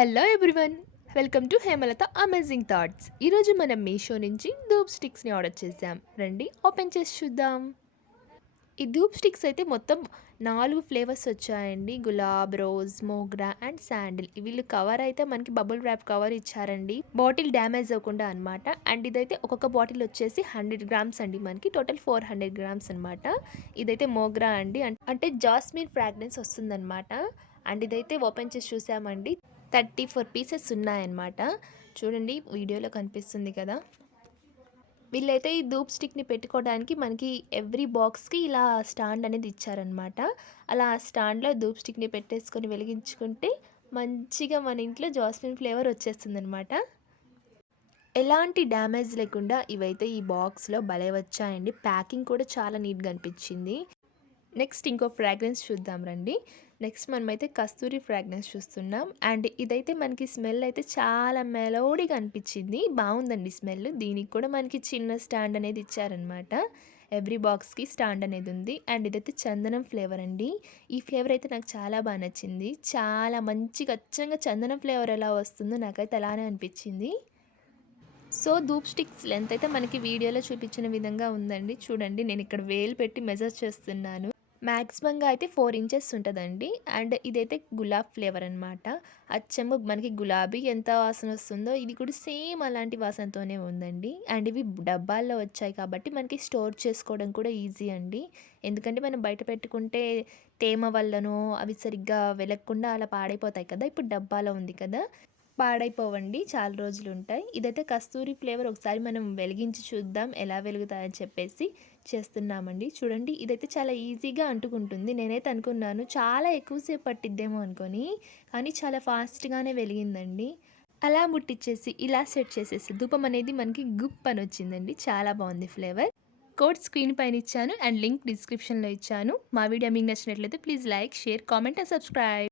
Hello everyone, welcome to Hemalatha amazing thoughts. ఈరోజు మనం మీషో నుంచి ధూప్ స్టిక్స్ని ఆర్డర్ చేసాం. రండి ఓపెన్ చేసి చూద్దాం. ఈ ధూప్ స్టిక్స్ అయితే మొత్తం 4 ఫ్లేవర్స్ వచ్చాయండి. Gulab, rose, Mogra and sandal. వీళ్ళు కవర్ అయితే మనకి బబుల్ ర్యాప్ కవర్ ఇచ్చారండి, బాటిల్ డ్యామేజ్ అవ్వకుండా అనమాట. అండ్ ఇదైతే ఒక్కొక్క బాటిల్ వచ్చేసి 100 గ్రామ్స్ అండి, మనకి టోటల్ 400 గ్రామ్స్ అనమాట. ఇదైతే మోగ్రా అండి, అంటే జాస్మిన్ ఫ్రాగ్రెన్స్ వస్తుందన్నమాట. అండ్ ఇదైతే ఓపెన్ చేసి చూసామండి, 34 పీసెస్ ఉన్నాయన్నమాట. చూడండి వీడియోలో కనిపిస్తుంది కదా. వీళ్ళైతే ఈ ధూప్ స్టిక్ని పెట్టుకోవడానికి మనకి ఎవ్రీ బాక్స్కి ఇలా స్టాండ్ అనేది ఇచ్చారనమాట. అలా స్టాండ్లో ధూప్ స్టిక్ని పెట్టేసుకొని వెలిగించుకుంటే మంచిగా మన ఇంట్లో జాస్మిన్ ఫ్లేవర్ వచ్చేస్తుంది అనమాట. ఎలాంటి డ్యామేజ్ లేకుండా ఇవైతే ఈ బాక్స్లో భలే వచ్చాయండి. ప్యాకింగ్ కూడా చాలా నీట్గా అనిపించింది. నెక్స్ట్ ఇంకో ఫ్రాగ్రెన్స్ చూద్దాం రండి. నెక్స్ట్ మనమైతే కస్తూరి ఫ్రాగ్రెన్స్ చూస్తున్నాం. అండ్ ఇదైతే మనకి స్మెల్ అయితే చాలా మెలోడీగా అనిపించింది, బాగుందండి స్మెల్. దీనికి కూడా మనకి చిన్న స్టాండ్ అనేది ఇచ్చారనమాట. ఎవ్రీ బాక్స్కి స్టాండ్ అనేది ఉంది. అండ్ ఇదైతే చందనం ఫ్లేవర్ అండి. ఈ ఫ్లేవర్ అయితే నాకు చాలా బాగా నచ్చింది. చాలా మంచిగా అచ్చంగా చందనం ఫ్లేవర్ ఎలా వస్తుందో నాకైతే అలానే అనిపించింది. సో ధూప్ స్టిక్స్ లెంత్ అయితే మనకి వీడియోలో చూపించిన విధంగా ఉందండి. చూడండి నేను ఇక్కడ వేలు పెట్టి మెజర్ చేస్తున్నాను. మ్యాక్సిమంగా అయితే 4 ఇంచెస్ ఉంటుందండి. అండ్ ఇదైతే గులాబ్ ఫ్లేవర్ అనమాట. అచ్చము మనకి గులాబీ ఎంత వాసన వస్తుందో ఇది కూడా సేమ్ అలాంటి వాసనతోనే ఉందండి. అండ్ ఇవి డబ్బాల్లో వచ్చాయి కాబట్టి మనకి స్టోర్ చేసుకోవడం కూడా ఈజీ అండి. ఎందుకంటే మనం బయట పెట్టుకుంటే తేమ వల్లనో అవి సరిగ్గా వెలగకుండా అలా పాడైపోతాయి కదా. ఇప్పుడు డబ్బాలో ఉంది కదా, పాడైపోవండి, చాలా రోజులు ఉంటాయి. ఇదైతే కస్తూరి ఫ్లేవర్. ఒకసారి మనం వెలిగించి చూద్దాం ఎలా వెలుగుతాయని చెప్పేసి చేస్తున్నామండి. చూడండి ఇదైతే చాలా ఈజీగా అంటుకుంటుంది. నేనైతే అనుకున్నాను చాలా ఎక్కువసేపు పట్టిద్దేమో అనుకొని, కానీ చాలా ఫాస్ట్గానే వెలిగిందండి. అలా ముట్టించేసి ఇలా సెట్ చేసేసి ధూపం అనేది మనకి గుప్ అని వచ్చిందండి. చాలా బాగుంది ఫ్లేవర్. కోడ్ స్క్రీన్ పైన ఇచ్చాను అండ్ లింక్ డిస్క్రిప్షన్లో ఇచ్చాను. మా వీడియో మీకు నచ్చినట్లయితే please like, share, comment and subscribe.